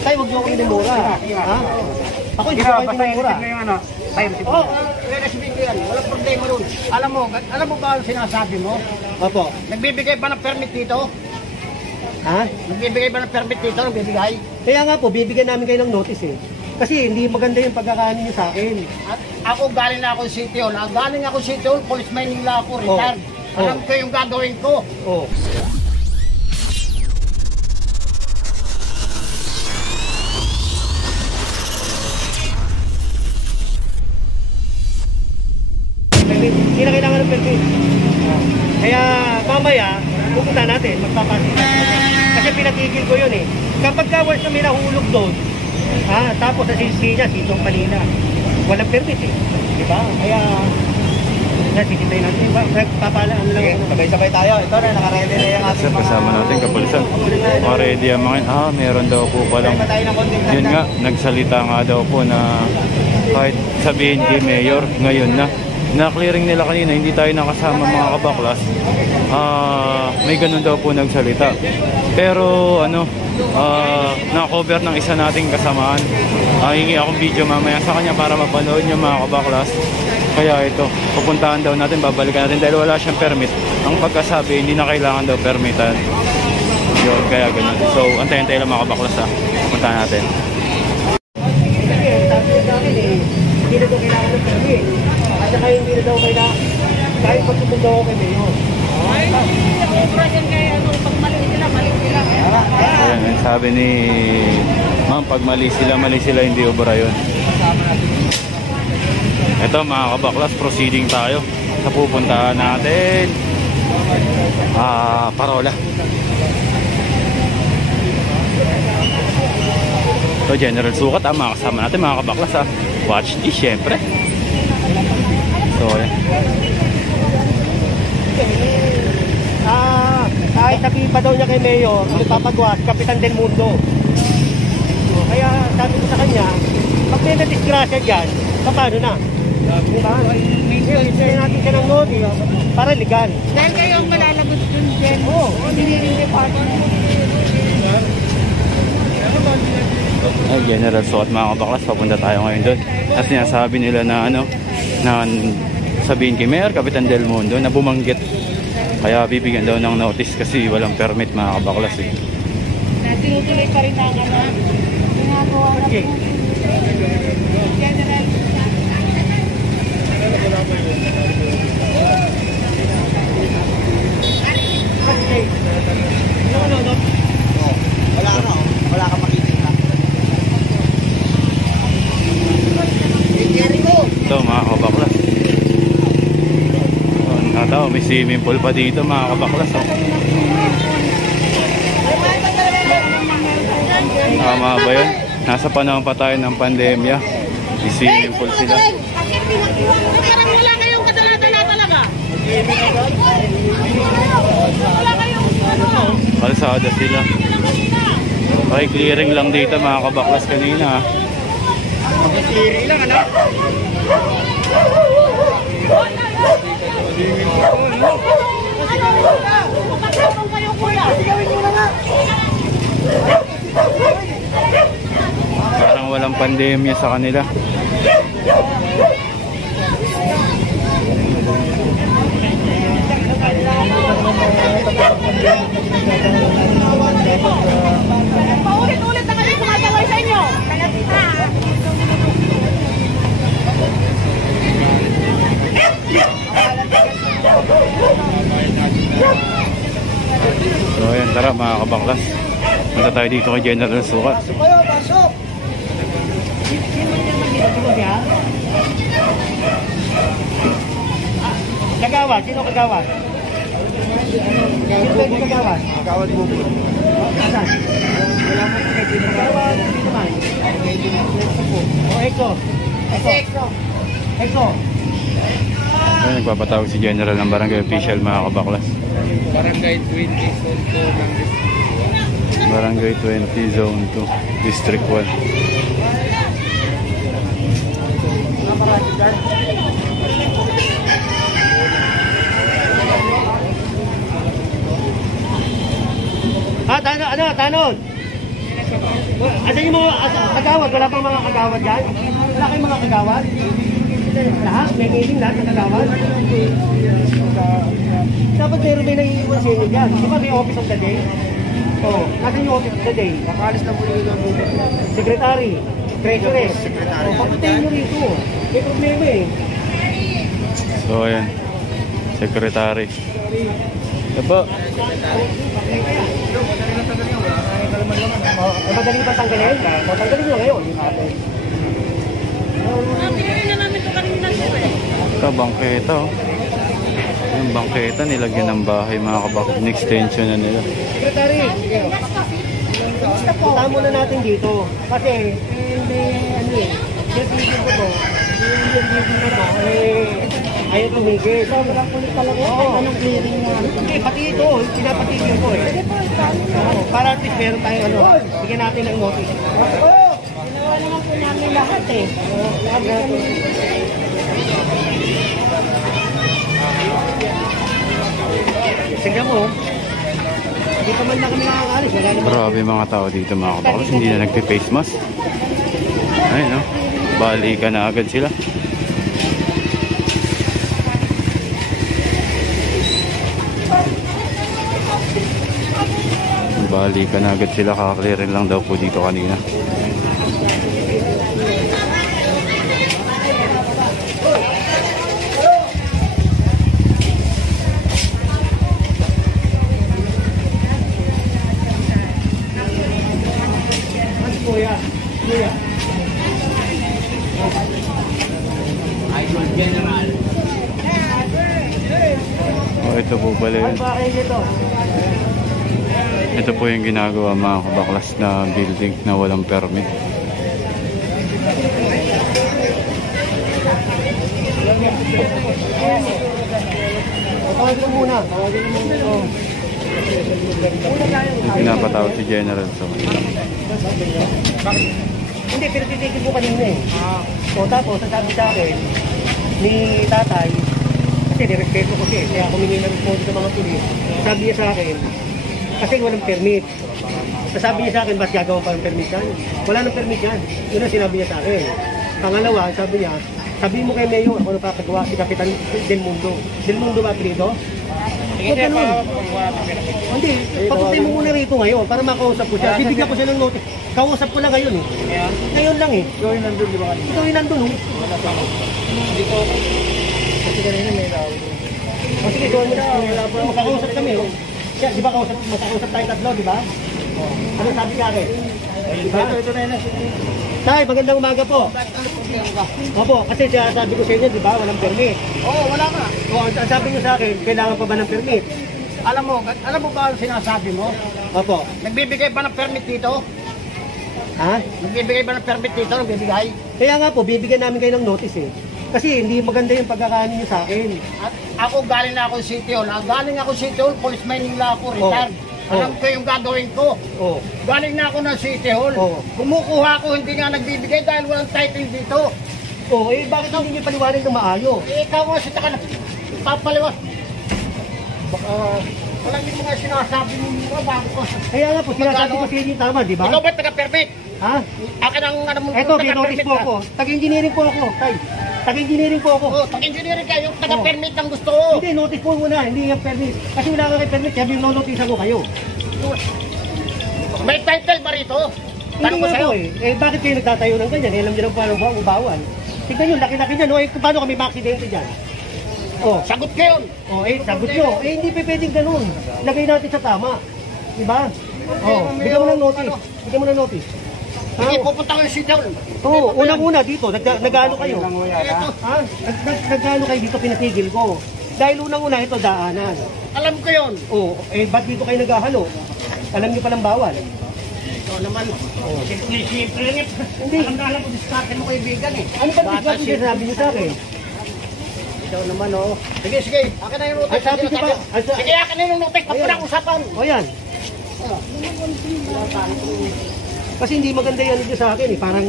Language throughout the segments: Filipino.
Tay, huwag niyo kami minumura. Ha? Ako hindi ko kayo minumura. Oo, respeto yan. Walang problema ron. Alam mo ba ang sinasabi mo? Opo. Nagbibigay ba ng permit dito? Ha? Nagbibigay ba ng permit dito? Nagbibigay? Kaya nga po, bibigyan namin kayo ng notice eh. Kasi hindi maganda yung pagkakaano niyo sa akin. At ako galing na ako sa City Hall. Galing ako sa City Hall, Police Manila ako, retired. Alam ko yung gagawin ko. Oo. Hindi na kailangan ng permit. Kaya mamaya, pupunta natin, magpapasin. Kasi pinatigil ko yun eh. Kapag once na may nahulog doon, tapos sa CC niya, sitong kanina, walang permit eh. Diba? Kaya, nasisintay natin. Papalaan lang. Okay, sabay-sabay tayo. Ito na, nakaredy na yung ating mga... Kasama natin, kapulisan. Makaredy ang mga... meron daw po palang... Yun nga, nagsalita nga daw po na kahit sabihin kay Mayor, ngayon na clearing nila kanina, hindi tayo nakasama mga kabaklas. May ganun daw po nagsalita. Pero na-cover ng isa nating kasamaan. Hingi akong video mamaya sa kanya para mapanood niyo mga kabaklas. Kaya ito, pupuntahan daw natin, babalikan natin dahil wala siyang permit. Ang pagkasabi, hindi na kailangan daw permitan. Yun, kaya ganun. So, antayin-tayin lang mga kabaklas ha. Pupuntahan natin. Hindi na daw kailangan ng permit. At saka hindi na daw kailangan kahit pagpupunta ako kay Mayor. Ayan, sabi ni ma'am, pag mali sila, hindi obra yun. Ito mga kabaklas, proceeding tayo sa pupuntahan natin. Parola. So General Sukat mga kasama natin mga kabaklas Watch this syempre. So ayan. Kahit sabi pa daw niya kay Mayor, magpapagwas, Kapitan Del Mundo. Kaya sabi ko sa kanya, pag may na-disgrasya dyan, paano na? Diba? Isaya natin siya ng notice para legal. Dahil kayo ang malalabot dun dyan. Oo. Engineering Department. General Sukat mga kabaklas, papunta tayo ngayon doon. At sinasabi nila na na sabihin kay Mayor, Kapitan Del Mundo, na bumanggit. Kaya bibigyan daw ng notice kasi walang permit mga kabaklas eh. Tinutuloy pa rin ang ginagawa na General. Wala ka makikita. Ito mga kabaklas. May swimming pool pa dito mga kabaklas. Tama ba yun? Nasa panahon pa tayo ng pandemya. May swimming pool sila. Parang wala kayong kadala-dala talaga. Wala kayong Kalsada sila. Okay, clearing lang dito mga kabaklas kanina. Clearing lang anak. Parang walang pandemya sa kanila. Paulit-ulit na kayo sumasaway sa inyo. So ayan, tara mga kabaklas. Punta tayo dito kay General Sukat. Pasok! Kagawad, sino kagawad? Sino pwede kagawad? Kagawad bubod. Saan? Wala mo pwede kagawad. Sino naman? Eko. Eko. Ayan, nagpapatawag si General ng barangay official mga kabaklas. Barangay 20 Zone 2 Barangay 20 Zone 2 District 1. Tanon? Asan yung mga kagawad? Wala pang mga kagawad dyan? Wala kayong mga kagawad? Lahat? May meeting lahat ng kagawad? Dapat meron may naiiwan sa inyo dyan. Di ba may office of the day? Oo. Natin yung office of the day. Nakaalis na po yung Secretary. Treasurer. Pagputayin nyo rito. May problema eh. So ayan, secretary. Aba, Madali ba tanggalin? Tanggalin nyo ngayon. Pinili na namin ito kanina sir eh. ito, bangketa oh. Yung bangketa, nilagyan ng bahay mga kabakit. Extension na nila. Secretary, punta muna natin dito. Kasi, ano eh, yung ko to, ayaw tumigil. Sobrang kulit talaga. Oo. Anong clearing mo? Hindi, pati ito, pinapatigil ko eh. Para at least meron tayong ano, bigyan natin ng notice. Ginawa naman po namin lahat eh. Tingnan mo, hindi pa man na kami nakakalis. Grabe mga tao dito mga kabakit. Hindi na nagpe-face mask. Ayun no, balikan na agad sila. Balikan na agad sila, kakaklearin lang daw po dito kanina. Kuya. Idol General. Oh, ito po pala yun. Ito po yung ginagawa mga kabaklas na building na walang permit. Tawagin mo muna. Pinapatawag si General so. Hindi, pero titigil ko kanina eh. O tapos, sasabi sa akin ni tatay, kasi nirespeto ko siya, kaya humingi na response ng mga pulis. Sabi niya sa akin, kasi walang permit. Sasabi niya sa akin, ba't gagawa pa ng permit yan? Wala ng permit yan. Yun ang sinabi niya sa akin. Pangalawa, sabi niya, sabi mo kay Mayor, ako napapagawa si Kapitan Del Mundo. Del Mundo ba, Trido? Huwag ganun. Hindi, papuntay mo muna rito ngayon para makausap ko siya. Bibigyan ko siya ng notice. Kausap ko lang ngayon eh. Ngayon lang eh. Ikaw yung nandun, di ba kanina? Ikaw yung nandun eh. Wala pa ako. Hindi ko ako. Kasi kanina may raw. O sige, doon mo na. Makakausap kami. Siya, di ba makakausap tayo tatlo, di ba? Ano sabi sa akin? Diba? Ito na yun. Tay, magandang umaga po. Opo, kasi sabi ko sa inyo, di ba, walang permit. Oo, wala ka. O, ang sabi niyo sa akin, kailangan pa ba ng permit? Alam mo ba ang sinasabi mo? Opo. Nagbibigay ba ng permit dito? Ha? Nagbibigay ba ng permit dito? Nagbibigay? Kaya nga po, bibigyan namin kayo ng notice eh. Kasi hindi maganda yung pagkakaano niyo sa akin. At ako galing na ako City Hall. Galing ako City Hall, police mining lang ako, retired. Alam ko yung gagawin ko. Oh. Galing na ako ng City Hall. Oo. Kumukuha ko, hindi nga nagbibigay dahil walang title dito. Oh, eh bakit hindi niyo paliwanag ng maayos? Eh, ikaw nga si Taka na papaliwas. Baka walang yung mga sinasabi mo mga bago ko. Kaya nga po, sinasabi ko sa inyo tama, di ba? Ikaw ba taga-permit? Ha? Akin ang ano mo Eto, may notice po ako. Tag-engineering po ako. Tay, tag-engineering po ako. Oh, pag-engineering kayo, taga-permit ang gusto ko. Hindi, notice po muna, hindi yung permit. Kasi wala ka kay permit, sabi yung notice ako kayo. May title ba rito? Hindi Tanong ko nga sa'yo. po eh. Eh, bakit kayo nagtatayo ng ganyan? Eh, alam niyo lang paano ba ubawan. Tignan nyo, laki-laki niyan. Eh, paano kami ma-aksidente dyan? Oh, Sagot ko yun. oh, eh, sagot nyo. Eh, hindi pa pwedeng ganun. Lagay natin sa tama. Diba? Oh, bigyan mo ng notice. Bigyan mo ng notice. Sige, pupunta ko yung City Hall. Oo, unang-una dito, nag-ano kayo? Ito, Ha? Nag-ano kayo dito, pinatigil ko. Dahil unang-una ito, daanan. alam ko yun. Oo, eh, ba't dito kayo naghahalo? Alam niyo palang bawal. Ito naman, simple lang yun. Hindi. Alam na alam ko, diskarte mo kaibigan eh. Ano ba discount yung sinasabi niyo sa akin? Ikaw naman oh. Sige, sige. Akin na yung notice. Ay, sabi ko ba? Ay, Sige, akin na yung notice. Pagpunang usapan. O yan. Kasi hindi maganda yan dito sa akin eh. Parang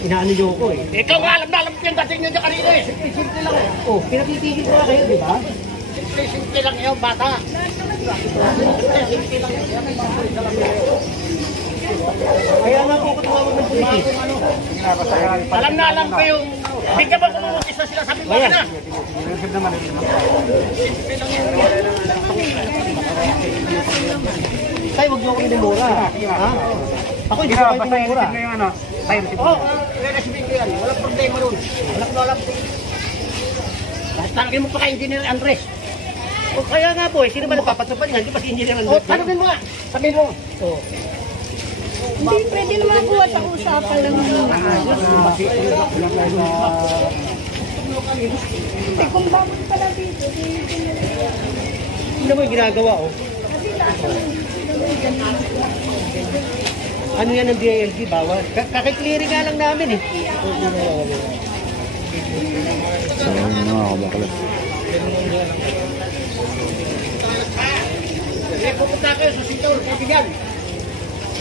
inaano niyo ako eh. Ikaw nga alam na alam ko yung dating nyo dyan kanina eh. Simple lang eh. Oh, pinapitigil ko nga kayo, di ba? Simple lang yun, bata. Simple lang yun. Kaya nga po ako tumawag ng pulis. Alam na alam ko yung hindi ka ba kumukutis na sila sabi mo na. Tay, huwag niyo ako minumura. Ha? Ako hindi ko kayo minumura. Oo, re-receive ko yan. Walang problema doon. Walang Kahit talagin mo pa kay Engineer Andres. O kaya nga po, sino ba napapatupad nga? Hindi pa si Engineer Andres. O, tanongin mo nga. Sabihin mo. Oo. Hindi pwede naman kuha sa usapan lang ng maayos. Eh kung bakit pala dito, Ano mo yung ginagawa, oh? Ano yan ng DILG? Bawal. Kakiklearing nga lang namin, eh. So mga kabaklas. Pupunta kayo sa sityo, kaibigan.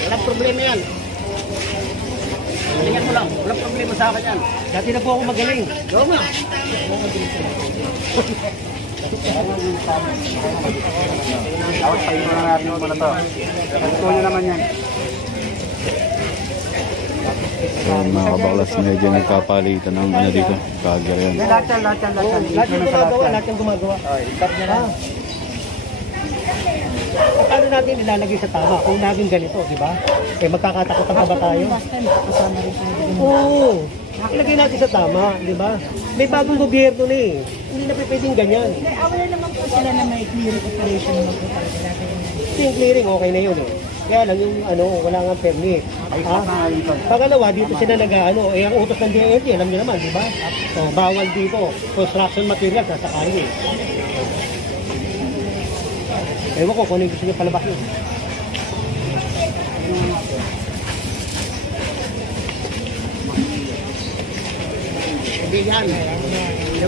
Walang problema yan. Tingnan mo lang, walang problema sa akin yan. Dati na po ako magaling. Oo nga. Tawag pa yung mga natin mo na to. Ito nyo naman yan. So mga kabaklas, medyo nagpapalitan ng ano dito. Kagir yan. Lahat yan. Lahat yung gumagawa, lahat yung gumagawa. Ikat nyo na. Paano natin ilalagay sa tama? Kung naging ganito, di ba? Eh, magkakatakutan pa ba tayo? Oo. Ilagay natin sa tama, di ba? May bagong gobyerno na eh. Hindi na pwedeng ganyan. awala naman po sila na may clearing operation naman po talaga. Yung clearing, okay na yun eh. Kaya lang yung ano, wala nga permit. Ha? Pangalawa, dito sila ang utos ng DILG, alam niyo naman, di ba? So, bawal dito. Construction material, nasa kanya. Ewan ko kung ano yung gusto niyo palabakin. Kaibigan.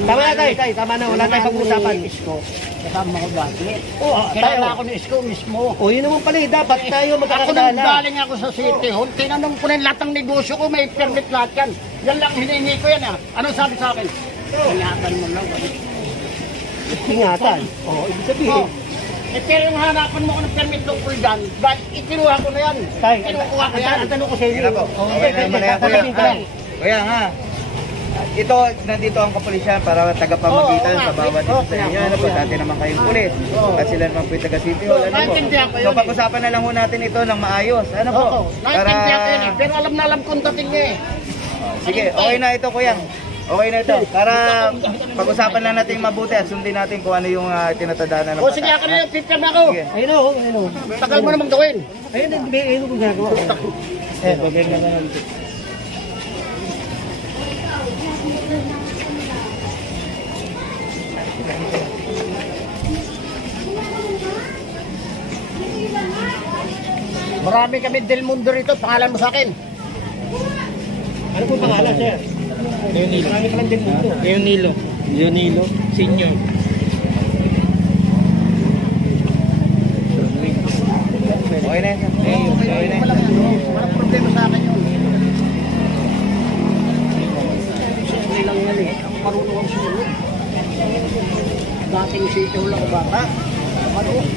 Tama na tayo, tama na. Wala tayong pag-usapan. Kasama ko bakit? Oo, Kilala ako ni Isko mismo. O, yun naman pala eh. Dapat tayo Ako nang magkakilala. galing ako sa City Hall, tinanong ko na yung lahat ng negosyo ko, may permit lahat yan. Yan lang hinihingi ko yan ah. Anong sabi sa akin? Ingatan mo lang. Ingatan. O, ibig sabihin. Eh pero yung hanapan mo ko ng permit local dyan, dahil ikinuha ko na yan. Tay, Kinukuha ko yan. ang tanong ko sa inyo. Sige na po. Okay na naman na yan, kuya. Kuya nga, ito, nandito ang kapulisyan para tagapamagitan sa bawat isa sa inyo. Ano po, dati naman kayong pulis. At sila naman po yung taga-City Hall. Ano po? Naintindihan ko yun So, eh. pag-usapan na lang ho natin ito ng maayos. Ano po? Oo, naintindihan ko yun eh. Pero alam na alam kong dating niya eh. Sige, okay na ito, kuya. Okay na ito. Para pag-usapan na natin mabuti at sundin natin kung ano yung tinatadaanan ng O sige, ako na yung pipyan na ako. Sige. Ayun o, ayun o. Tagal mo namang gawin. Ayun, ayun o kung ginagawa. Ayun o, ganyan na lang. Marami kami Del Mundo rito. Pangalan mo sa akin. Ano po pangalan, sir? Leonilo. Marami ka lang din mundo. Leonilo Senior. Okay na yan. Okay na yan. Walang problema sa akin yun. Simple lang yan eh. Ang marunong ang sumunod. Dating sito lang ako bata. Marunong.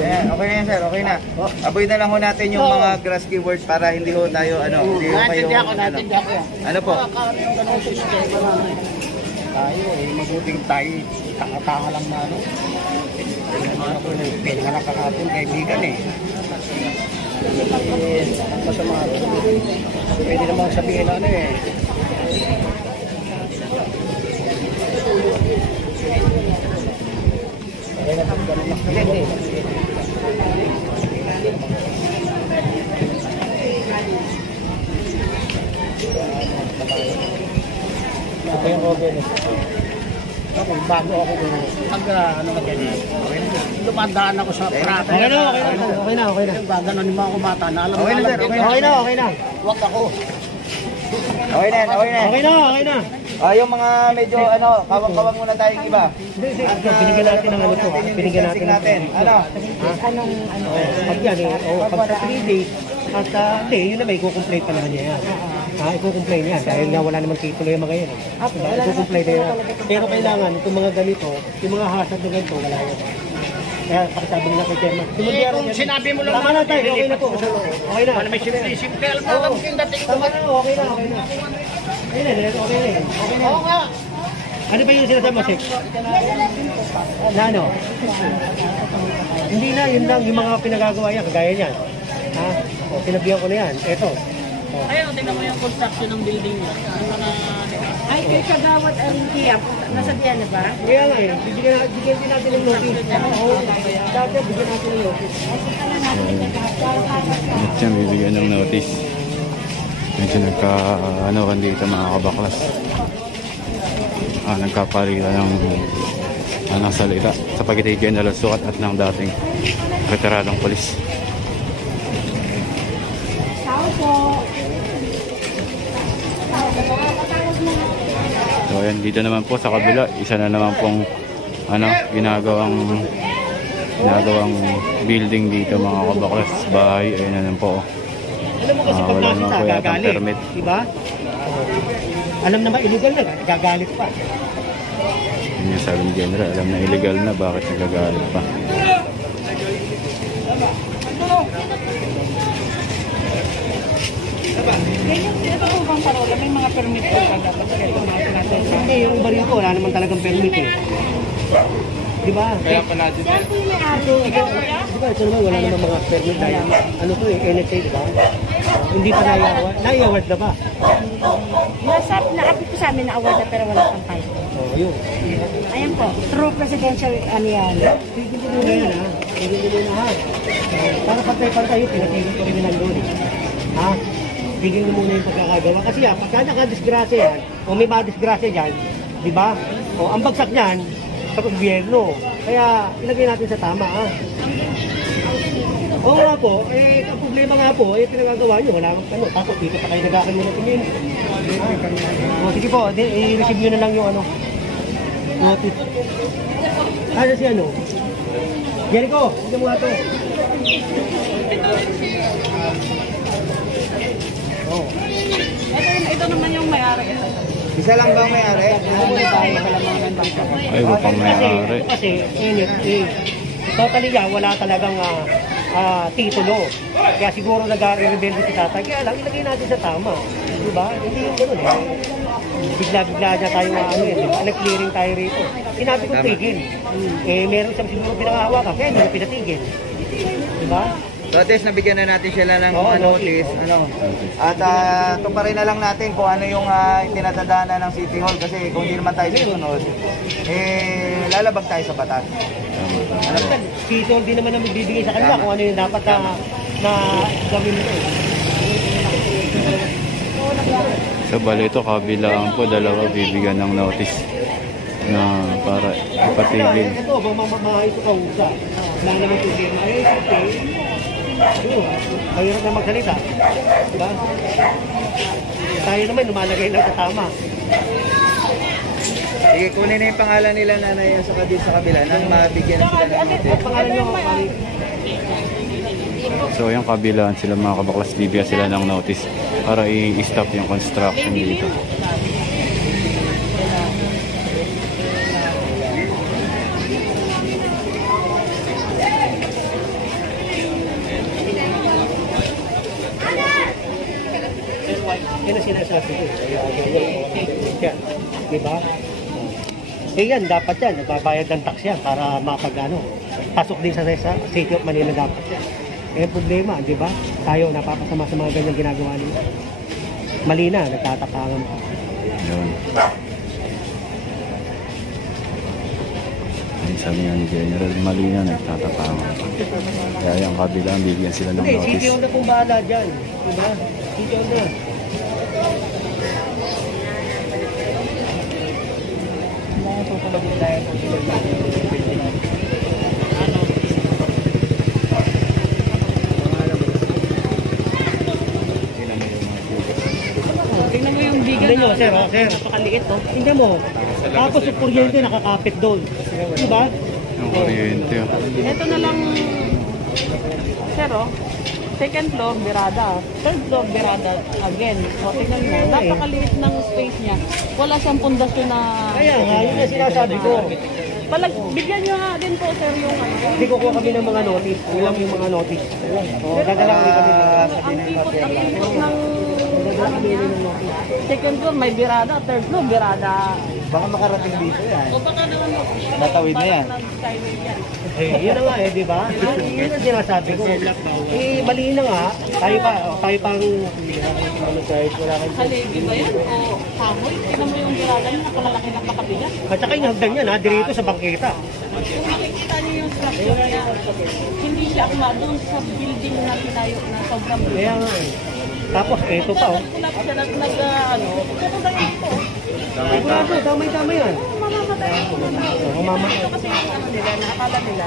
Ayan, okay na yan, sir. Okay na. Aboy na lang ho natin yung mga grass keywords para hindi ho tayo, hindi ho kayo, Naintindihan ko yan. ano po? Nakakaroon yung ganong sistema na tayo eh, mabuting tayo, tanga-tanga lang na ano. Ano ko na, pwede nga nakakapon, kaibigan eh. Ang masama ko, pwede naman sabihin na ano eh. Kaya na pag ganun lang kasi eh. Ito yung Robin. Ako, bago ako ano ka ganyan. Lumadaan ako sa prata. Okay na, okay na, okay na. Gaganon yung mga kumata na alam Okay na, sir. Okay na, okay na. Huwag ako. Okay na, okay na. Okay na, okay na. Yung mga medyo, kawang-kawang muna tayong iba. Binigyan natin ng ano to, ha? Binigyan natin ng Ano? pag yan eh, pag sa 3 days, at hindi, yun na may i-complain pa naman niya yan. I-complain yan, dahil nga wala namang titulo yung mga yan. I-complain na yan. Pero kailangan, itong mga ganito, yung mga hazard na ganito, wala yan. Kaya pakisabi nila kay Chairman. Kung sinabi mo lang Tama na tayo, okay na po. Okay na. Wala may simple, alam mo lang yung dating ko. Tama na, okay na. Okay na, okay na. Oo nga. Ano ba yung sinasabi mo, Sek? Na ano? Hindi na, yun lang yung mga pinagagawa niya, kagaya niyan. Ha? O, sinabihan ko na yan. Eto. Ayun, tingnan mo yung construction ng building niya. Ay, kay Kagawad ang Tia. Nasabihan na ba? Kaya nga eh, bigyan din natin ng notice. Oo, dati bigyan natin ng notice. At siya bibigyan ng notice. Medyo nagka-ano kan dito mga kabaklas. Nagkapalitan ng salita sa pagitan ni General Sukat at ng dating retiradong polis. So ayan, dito naman po sa kabila, isa na naman pong ginagawang building dito mga kabaklas, bahay. Ayun na naman po. Alam mo kasi pag wala naman nakita, po yatang gagalit. permit. Diba? Alam naman illegal na, gagalit pa. Yun yung sabi ni General, alam na illegal na, bakit nagagalit pa? Ito po bang parola? May mga permit po ba dapat ito mga natin? Hindi, yung iba rin ko, wala naman talagang permit eh. Diba? Kaya pa natin. Saan po yung may-ari? Diba, ito naman, wala naman mga permit dahil, ano to eh, NSA, diba? Hindi pa nai-award na ba? Naapit po sa amin na award na pero wala pang tayo. Oo, yun. Ayan po, true presidential ano yan. Tigil mo na yan ha. Tigil mo na ha. Para pantay-pantay yun, pinatigil ko rin nandun eh. Ha? Tigil mo muna yung pagkakagawa. Kasi yan, pagka nakadisgrasya yan, o may madisgrasya dyan, di ba? O ang bagsak niyan, sa gobyerno. Kaya ilagay natin sa tama ha. Oo nga po, eh, ang problema nga po, eh, pinagagawa nyo, wala kang ano, tapos dito pa kayo nag-akin mo na tingin. O, sige po, i-receive nyo na lang yung ano, notice. Ano si ano? Jericho, hindi mo nga ito. Oh. Ito naman yung may-ari. Isa lang ba ang may-ari? Ay, iba pang may-ari. Kasi, totally yan, wala talagang titulo. Kaya siguro nag-rebelde si tatay. Kaya lang, ilagay natin sa tama. Diba? Hindi yung gano'n eh. Bigla-bigla niya tayo nag-clearing tayo rito. Sinabi ko tigil. Eh, meron siyang siguro pinakahawakan. Kaya hindi na pinatigil. Diba? So at least nabigyan na natin sila ng notice. At tuparin na lang natin kung ano yung tinatandaan ng City Hall. Kasi kung hindi naman tayo susunod, eh, lalabag tayo sa batas. Alam mo, City Hall din naman ang magbibigay sa kanila kung ano yung dapat na gawin nito. So bali ito, kabilaan po, dalawa bibigyan ng notice na para ipatigil. Ito, ito kausap. Wala naman problema. Mahirap na magsalita. Diba? Tayo naman, lumalagay lang sa tama. Sige, kunin na yung pangalan nila nanay sa kabila nang mabigyan na sila ng notice. Ang pangalan nyo, So yung kabilaan sila mga kabaklas, bibigyan sila ng notice para i-stop yung construction dito. Yan ang sinasabi ko. Yan. Diba? Eh yan, dapat yan. Nagbabayad ng tax yan para mapagano. Pasok din sa City of Manila dapat yan. Eh problema, di ba? Tayo napapasama sa mga ganyang ginagawa nila. Mali na, nagtatapangan pa. Yun. Ay, sabi nga ni General, mali na, nagtatapangan pa. Kaya yung kabilaan, bibigyan sila ng Hindi, notice. City Hall na pong bahala dyan. Diba? City Hall na. Tingnan mo yung bigan. Tingnan nyo, sir, sir. Napakaliit, oh. Tingnan mo. Tapos yung kuryente nakakapit doon. Diba? Yung kuryente. Ito na lang, sir, oh. Second floor, birada. Third floor, birada again. O, tingnan mo, napakaliit ng space niya. Wala siyang pundasyon na... Kaya nga, yun na sinasabi ko. Bigyan nyo nga din po, sir, yung ano. Hindi kukuha kami ng mga notice. Ilang yung mga notice. Dadala kami ng Ang ikot ng second floor, may birada. Third floor, birada. Baka makarating dito yan. O baka naman, Matawid na yan. skyway yan. yun na nga di ba? Yun ang sinasabi ko. Mali na nga. Tayo pang Haligi ba yan? O kahoy? Tingnan mo yung birada niya, nakalalaki na pakabigat. At saka yung hagdan niya, dirito sa bangketa. Kung makikita niyo yung structure niya, hindi siya akma doon sa building na tinayo na sobrang Kaya nga Tapos ito pa Nag-collapse siya, ano, pupunta yun po. Sigurado, damay-damay yan. Mamamatay po. Ito kasi yung ano nila, nakakala nila,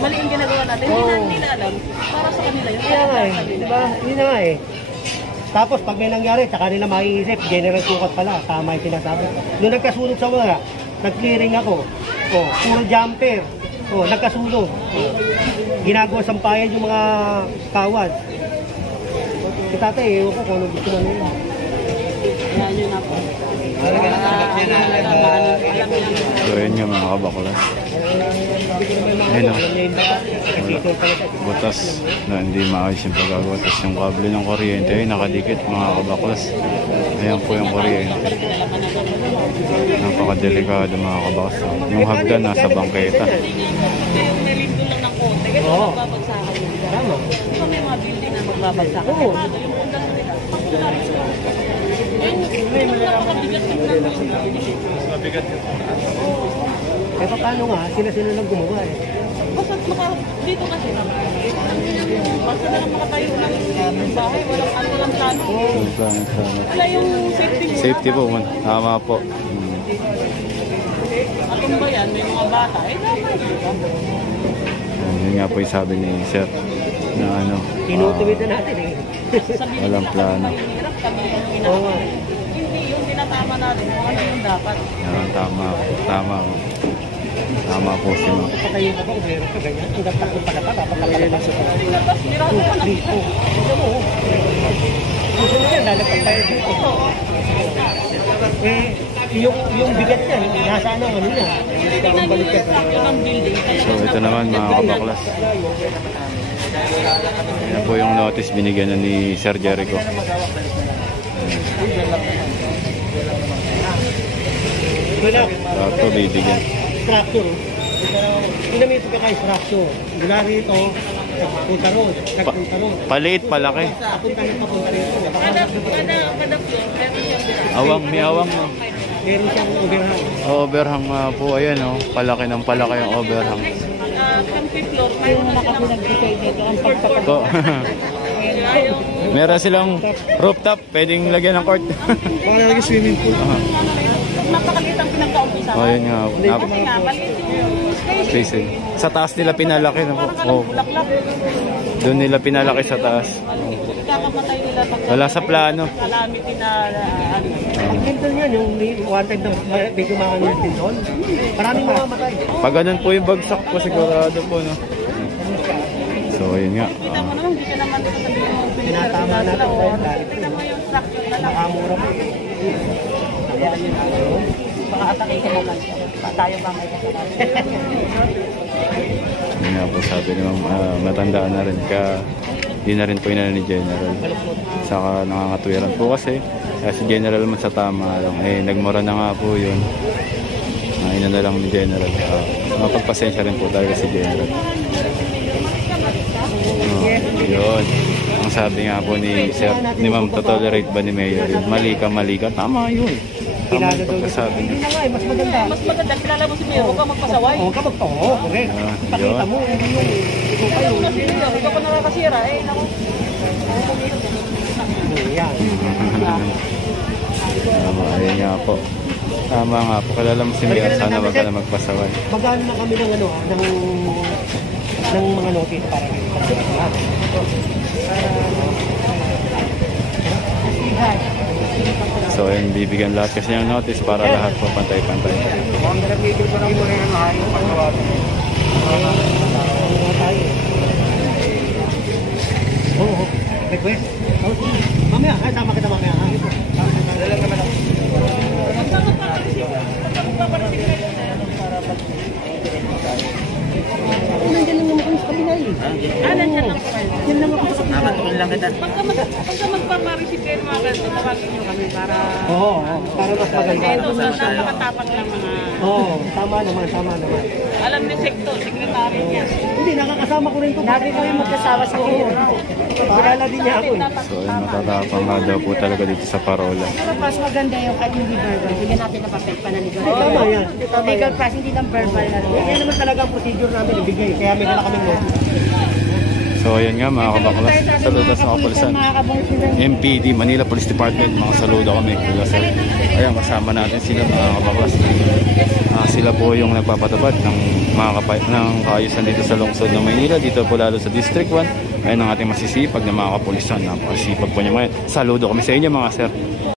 mali yung ginagawa natin. Hindi na nila alam, para sa kanila yun. Kaya nga diba? Yun na nga Tapos pag may nangyari, saka nila maiisip, general sukat pala, tama yung sinasabi. Nung nagkasunog sa wala, nag-clearing ako. Puro jumper. Nagkasunog. Ginagawa sampayan yung mga kawad. Si tatay, ewan ko kung ano gusto na nila. Yan yun na po. So yun nga mga kabaklas. Ayun o. Butas na hindi maayos yung pagkabutas yung kable ng kuryente. Ay nakadikit mga kabaklas. Ayan po yung kuryente. Napakadelikado mga kabaklas. Yung hagdan nasa bangketa. Yung nilindo lang ng konti, kasi magbabagsakan yun. Tama. Di ba may mga building na magbabagsakan? Yung puntas nila, pag-collapse ko. Yung napakabigat ng Mabigat yun. Paano nga, sila lang gumawa Basta dito kasi basta na lang makatayo ng bahay, walang plano. Wala yung safety mo. Safety po, tama po. At kung ba yan, may mga bata, dapat. Yun nga po yung sabi ni Sir na ano. Tinutuwid na natin Walang plano. Mahirap kami yung ginagawa. Hindi yung tinatama natin kung ano yung dapat. Yan, tama po. Tama po si Ma'am. Patayin ka ba kung meron ka ganyan? Ang dapat kong pala dapat napalabas ito. Tapos, mirado ko na. Gusto nyo yan, lalapag tayo dito. Yung bigat niya, nasa ano niya. Tingnan nyo yung structure ng building. So ito naman mga kabaklas. Yan po yung notice binigyan na ni Sir Jericho. Ito bibigyan. Structure. Pinamito ka kay structure. Mula rito, nagpunta ron. Paliit, palaki. Papunta rito. Kada floor, meron siyang birada. Awang, may awang no. Meron siyang overhang. Overhang po, ayan o. Palaki ng palaki yung overhang. 10th floor, mayroon na kasi nag-decide dito ang pagpapag. Po. Meron silang rooftop, pwedeng lagyan ng court. Baka nalagay swimming pool. Napakaliit ang pinagkaumpisa. Ayun nga. Kasi nga, maliit yung space. Space. Sa taas nila pinalaki. Parang alam, bulaklak. Doon nila pinalaki sa taas. Kakamatay nila pag Wala sa plano. calamity na ano. Ang tindol yan, yung wanted na may gumawa ng tindol. Maraming mamamatay. Pag ganun po yung bagsak po, sigurado po, no? So, ayun nga. Kita mo naman, hindi ka naman sasabihin mo. Tinatama natin dahil dahil. Tignan mo yung structure na lang. Nakamura mo. Baka atake ka naman. Tayo ba may kasalanan? Yun nga po, sabi naman, matandaan na rin ka. Di na rin po yun ni General. Saka nangangatwiran po kasi si General man sa tama lang. Nagmura na nga po yun. Ina na lang ni General. Mapagpasensya rin po talaga si General. Yun. Ang sabi nga po ni Sir, ni Ma'am, tolerate ba ni Mayor yun? Mali ka. Tama yun. Tama yung pagkasabi niya. Hindi na nga mas maganda. Mas maganda, kilala mo si Mayor, huwag kang magpasaway. Huwag ka magpao. Correct. Ipakita mo. Ayaw mo na si Mayor, huwag ka pa nakakasira. Naku. Yan. Ayun nga po. Tama nga po. Kilala mo si Mayor, sana wag ka na magpasaway. Magkano na kami ng ng mga notice para So, ayun, bibigyan lahat kasi ng notice para lahat po pantay-pantay. Oo. Request? Mamaya, sama kita mamaya. Dalang naman ako. ganito, tawagin nyo kami para... Oo, para mas maganda. Ito, nakatapang lang mga... Oo, tama naman, tama naman. Alam ni Sekto, sekretary niya. Hindi, nakakasama ko rin ito. Lagi kami magkasama sa iyo. Kilala din niya ako eh. So ayun, matatapang nga daw po talaga dito sa Parola. Pero mas maganda yung kahit hindi verbal. Bigyan natin ng papel panaligaw. Tama yan. Legal plus, hindi lang verbal na rin. Kaya naman talaga ang procedure namin ibigay. Kaya may dala kaming notice. So ayun nga mga kabaklas, saludos mga kapulisan. MPD, Manila Police Department, mga saludo kami. Ayan, kasama natin sila mga kabaklas. Sila po yung nagpapatabad ng ng kaayusan dito sa lungsod ng Maynila, dito po lalo sa District 1. Ayan ang ating masisipag na mga kapulisan. Napakasipag po niya mga. Saludo kami sa inyo mga sir.